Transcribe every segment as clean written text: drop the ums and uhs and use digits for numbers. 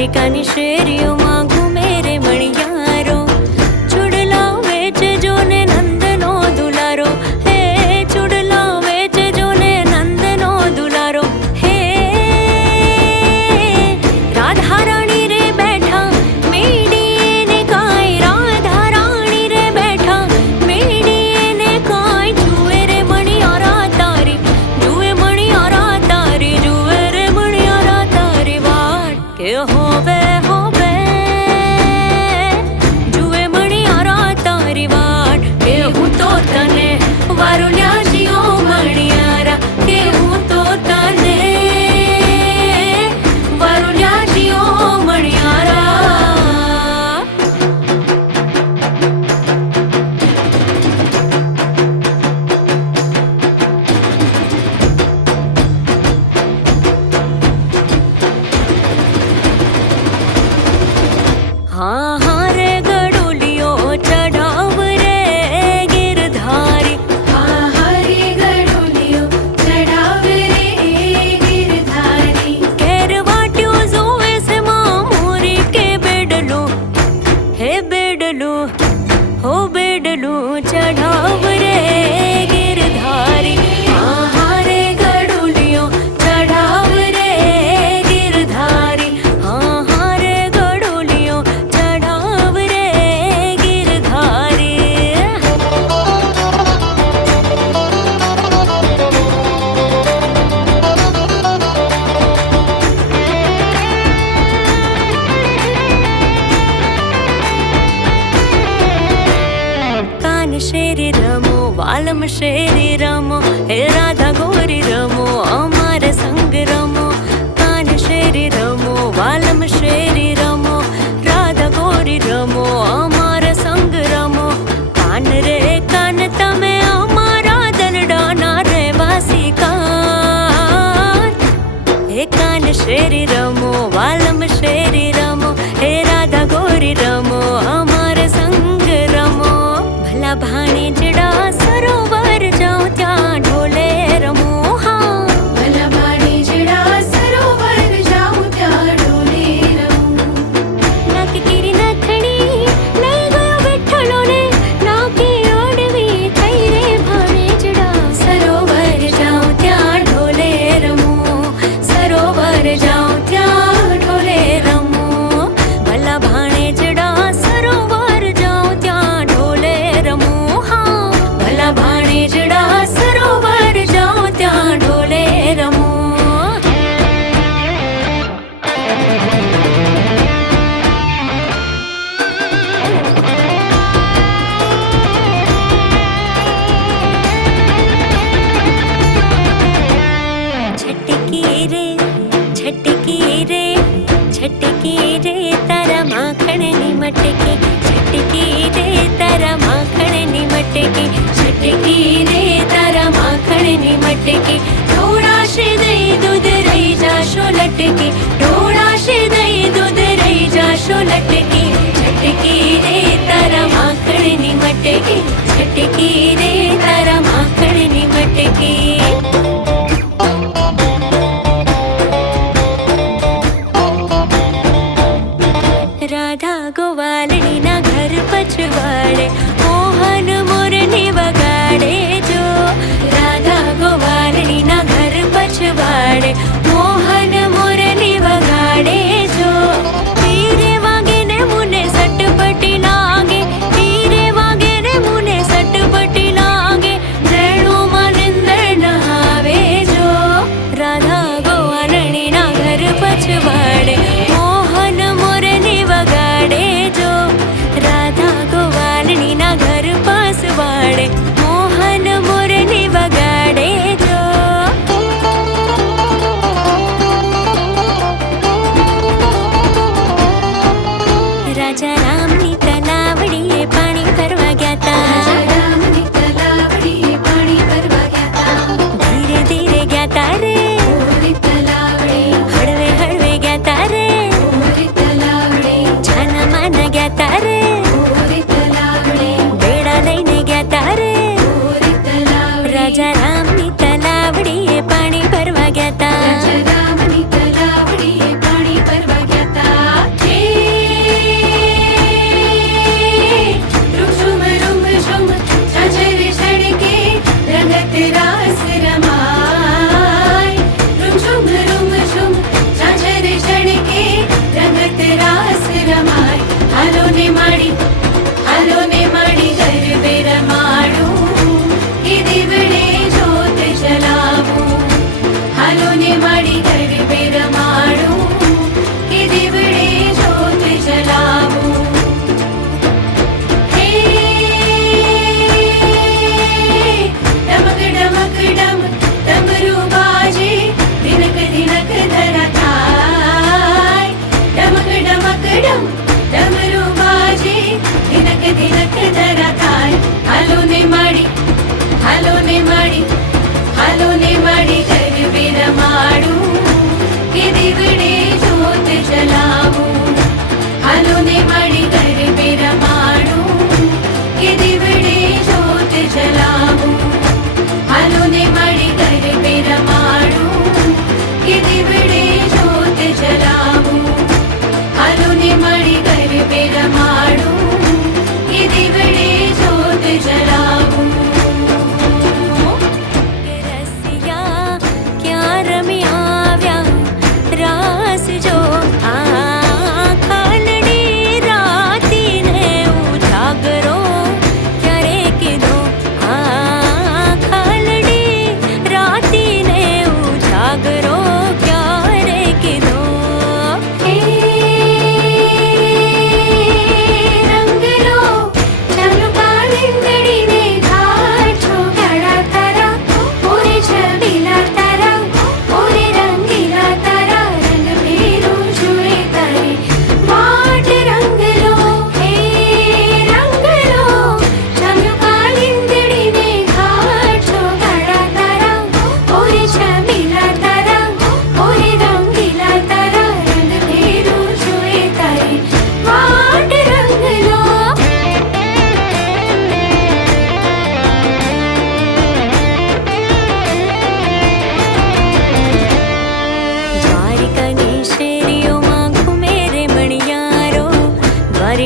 દ્વારિકાની શેરીઓમાં ઘૂમે રે મણિયારો, ચૂડલા વેચે જોને નંદનો દુલારો, હે ચૂડલા વેચે જોને નંદનો દુલારો, હે રાધા રાણી રે બેઠા મેડીએ ને કાંઈ, રાધા રાણી રે બેઠા મેડીએ ને કાંઈ, જુએ રે મણિયારા તારી, જુએ મણિયારા તારી, જુએ રે મણિયારા તારી વાટ કે હોવે હોવે, જુએ મણિયારા તારી વાટ કે હું તો તને વારુલ્યા જીઓ મણિયારા, કે હું તો તને વારુલ્યા જીઓ મણિયારા. हाँ हाँ रे गडोलियो चढ़ाव रे गिरधारी, हाँ हरे गडोलियो चढ़ाव रे गिरधारी, केरवाट्यो जोवे से मामूरी के बेडलो, हे बेडलो हो बेडलो चढ़ाव रे गिरधारी. हाँ हाँ रे गडोलियो चढ़ाव रे गिरधारी, हाँ हाँ रे गडोलियो चढ़ाव रे गिरधारी. કાન શેરી રમો, વાલમ શેરી રમો, હે રાધા ગોરી રમો, અમાર સંગ રમો. કાન શેરી રમો, વાલમ શેરી રમો, રાધા ગોરી રમો, અમાર સંગ રમો. કાન રે કાન તમે અમારા દલડાના રહેવાસી કાન, હે કાન શેરી રમો, વાલમ શેરી રમો, હે રાધા ગોરી રમો, અમાર સંગ રમો. ભલા ભાણેજડા સરોવર જાઉં ત્યાં ઢોલે રમો, હા ભલા ભાણેજડા સરોવર જાઉં ત્યાં ઢોલે રમું. નાકે કેરી નથણી લઈ ગયો બેઠલો ને, નાકે ઓડવી થઈ રે ભાણેજડા. સરોવર જાઉં ત્યાં ઢોલે રમો, સરોવર જાઉં ત્યાં ઢોલે રમો. ભલા ભાણેજડા સરોવર જાઉં ત્યાં ઢોલે રમો, હા ભલા ભાણેજડા સરોવર જાઉં ત્યાં ઢોલે રમો. છટકી રે છટકી રે છટકી રે તારા માખણની મટકી, છટકી રે તારા માખણની મટકી, છટકી રે તારા માખણની મટકી. ઢોળાશે દહીં દૂધ રહી જાશો લટકી, ઢોળાશે દહીં દૂધ રહી જાશો લટકી. છટકી રે તારા માખણની મટકી, છટકી રે તારા માખણની મટકી. રાધા ગોવાલણીના ઘર પછવાડે મોહન મોરની વગાડે જો, રાધા ગોવાલણીના ઘર પછવાડે મોહન મોરની વગાડે જો. હીરે વાગે ને મુને સટપટી લાગે, હીરે વાગે ને મુને સટપટી લાગે, રેણુમાં નિંદર નહાવે જો. રાધા ગોવાલણીના ઘર પછવાડે મોહન મોરની વગાડે જો, રાધા ગોવાલણીના ઘર પાસવાડે મોહન મોરની વગાડે જો. રાજા રામની તલાવડીએ પાણી ભરવા ગયા તા, રાજા રામની તલાવડીએ પાણી ભરવા ગયા તા. ધીરે ધીરે ગયા તા રે, ઓરી તલાવડી, હળવે હળવે ગયા તા રે, ઓરી તલાવડી, છાના માના ગયા તા રે, ઓરી તલાવડી, બેડા લઈને ગયા તા રે. ઓરી તલાવડી, રાજા રામની તલાવડીએ પાણી ભરવા ગયા તા, રાજા રામની તલાવડીએ પાણી ભરવા ગયા તા.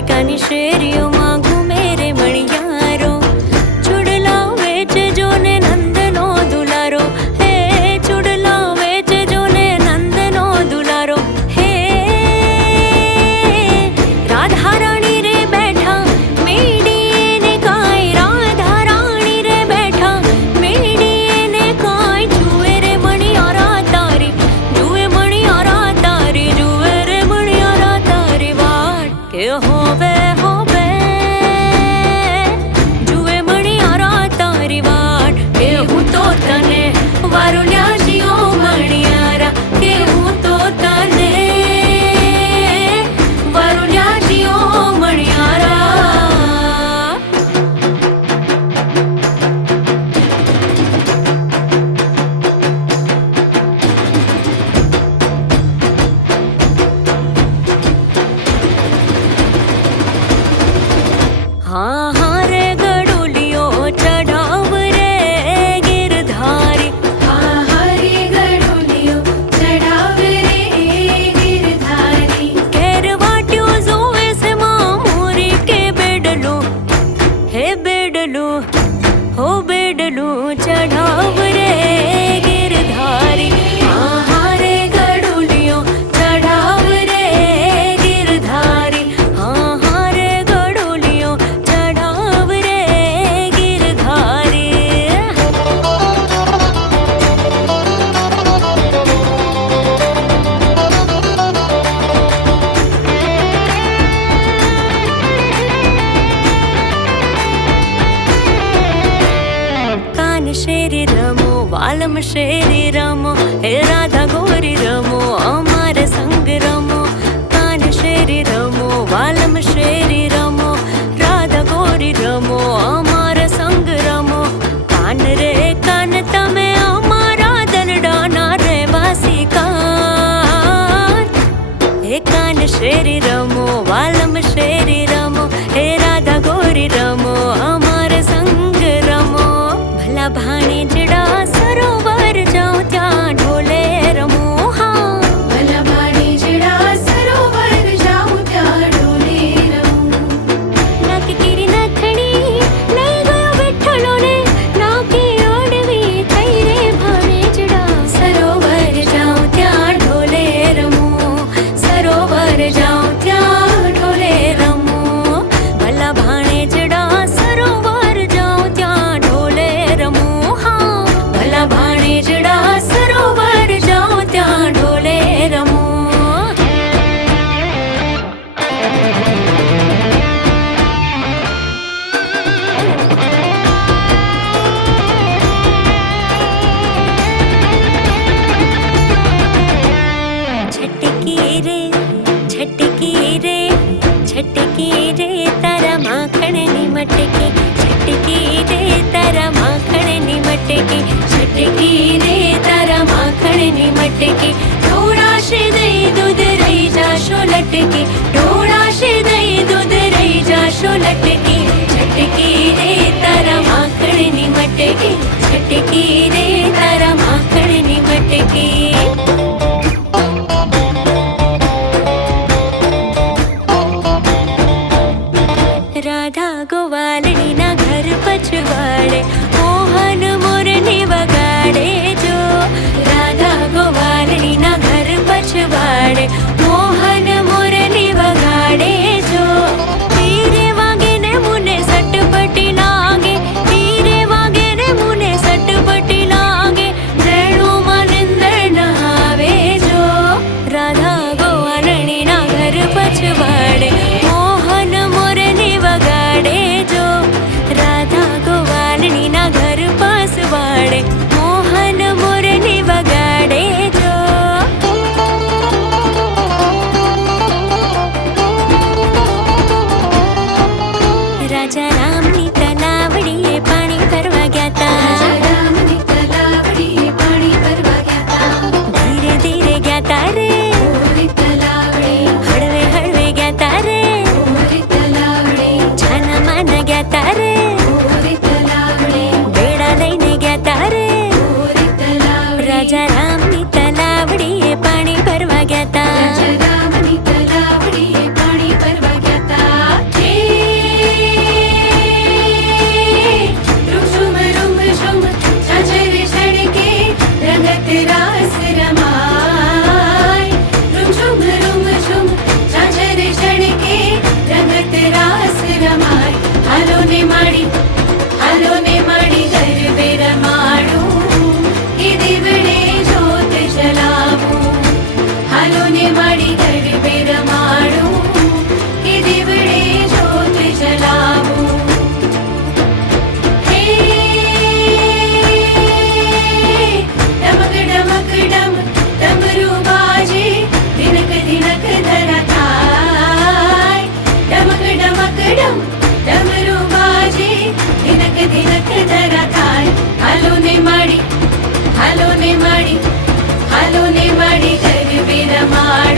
કાની શેરીઓમાં ઘૂમે રે મણિયારો ચૂડલા વેચજો ને નંદનો દુલારો હે ચૂડલા વેચજો ને નંદનો દુલારો હે રાધા રાણી રે બેઠા મેડીએ ને કાંઈ રાધા રાણી રે બેઠા મેડીએ ને કાંઈ જુએ રે મણિયારા તારી જુએ મણિયારા તારી જુએ રે મણિયારા તારી વાટ કે હોવે હોવે જુએ મણિયારા તારી વાટ કે હું તો તને વારુલ્યા જીઓ મણિયારા કે હું તો તને વારુલ્યા જીઓ મણિયારા हाँ हाँ रे गडोलियो चढ़ाव रे गिरधारी હા હરે ગડોલિયો ચડાવ રે ગિરધારી કેરવાટ્યો જોવે છે મામોરી કે બેડલું હે બેડલું હો બેડલું ચઢાવ રે ગિરધારી हाँ हाँ रे गडोलियो चढ़ाव रे गिरधारी हाँ हाँ रे गडोलियो चढ़ाव रे गिरधारी કાન શેરી રમો વાલમ શેરી રમો હે રાધા ગોરી રમો અમાર સંગ રમો કાન શેરી રમો વાલમ શેરી રમો રાધા ગોરી રમો અમાર સંગ રમો કાન રે કાન તમે અમારા દલડાના રહેવાસી કાન હે કાન શેરી રમો વાલમ શેરી રમો હે રાધા ગોરી રમો અમાર સંગ રમો ભલા ભાણે જડા સરોવર જાઉં ત્યાં ઢોલે રમો હા ભલા ભાણી જડા સરોવર જાઉં ત્યાં ડોલે રમું નાક કીરી નથણી લઈ ગયો વિઠ્ઠલો ને નાકે ઓડવી થઈ રે ભાણે જડા સરોવર જાઉં ત્યાં ઢોલે રમો સરોવર જાઉં ત્યાં ઢોલે રમો ભલા ભાણે જડા સરોવર જાઉં ત્યાં ઢોલે રમો હા ભલા ભાણે જડા સરોવર જાઉં ત્યાં ઢોલે રમો છટકી રે છટકી રે તારા માખણની મટકી છટકી રે તારા માખણની મટકી છટકી રે તારા માખણની મટકી ઢોળાશે દહીં દૂધ રહી જાશો લટકી ઢોળાશે દહીં દૂધ રહી જાશો લટકી છટકી રે તારા માખણની મટકી છટકી રે તારા માખણની મટકી રાધા ગોવાલડીના ઘર પછવાડે મોહન મોરની વગાડે જો રાધા ગોવાલડીના ઘર પછવાડે મોહન મોરની વગાડે જો હીરે વાગે ને મુને સટપટી લાગે હીરે વાગે ને મુને સટપટી લાગે રેણુમાં નિંદર ન આવે જો રાધા ગોવાલડીના ઘર પછવાડે મોહન મોરની વગાડે જો રાધા ગોવાલડીના ઘર પાસવાડે મોહન મોરની વગાડે જો મળી ગરબે રમાડ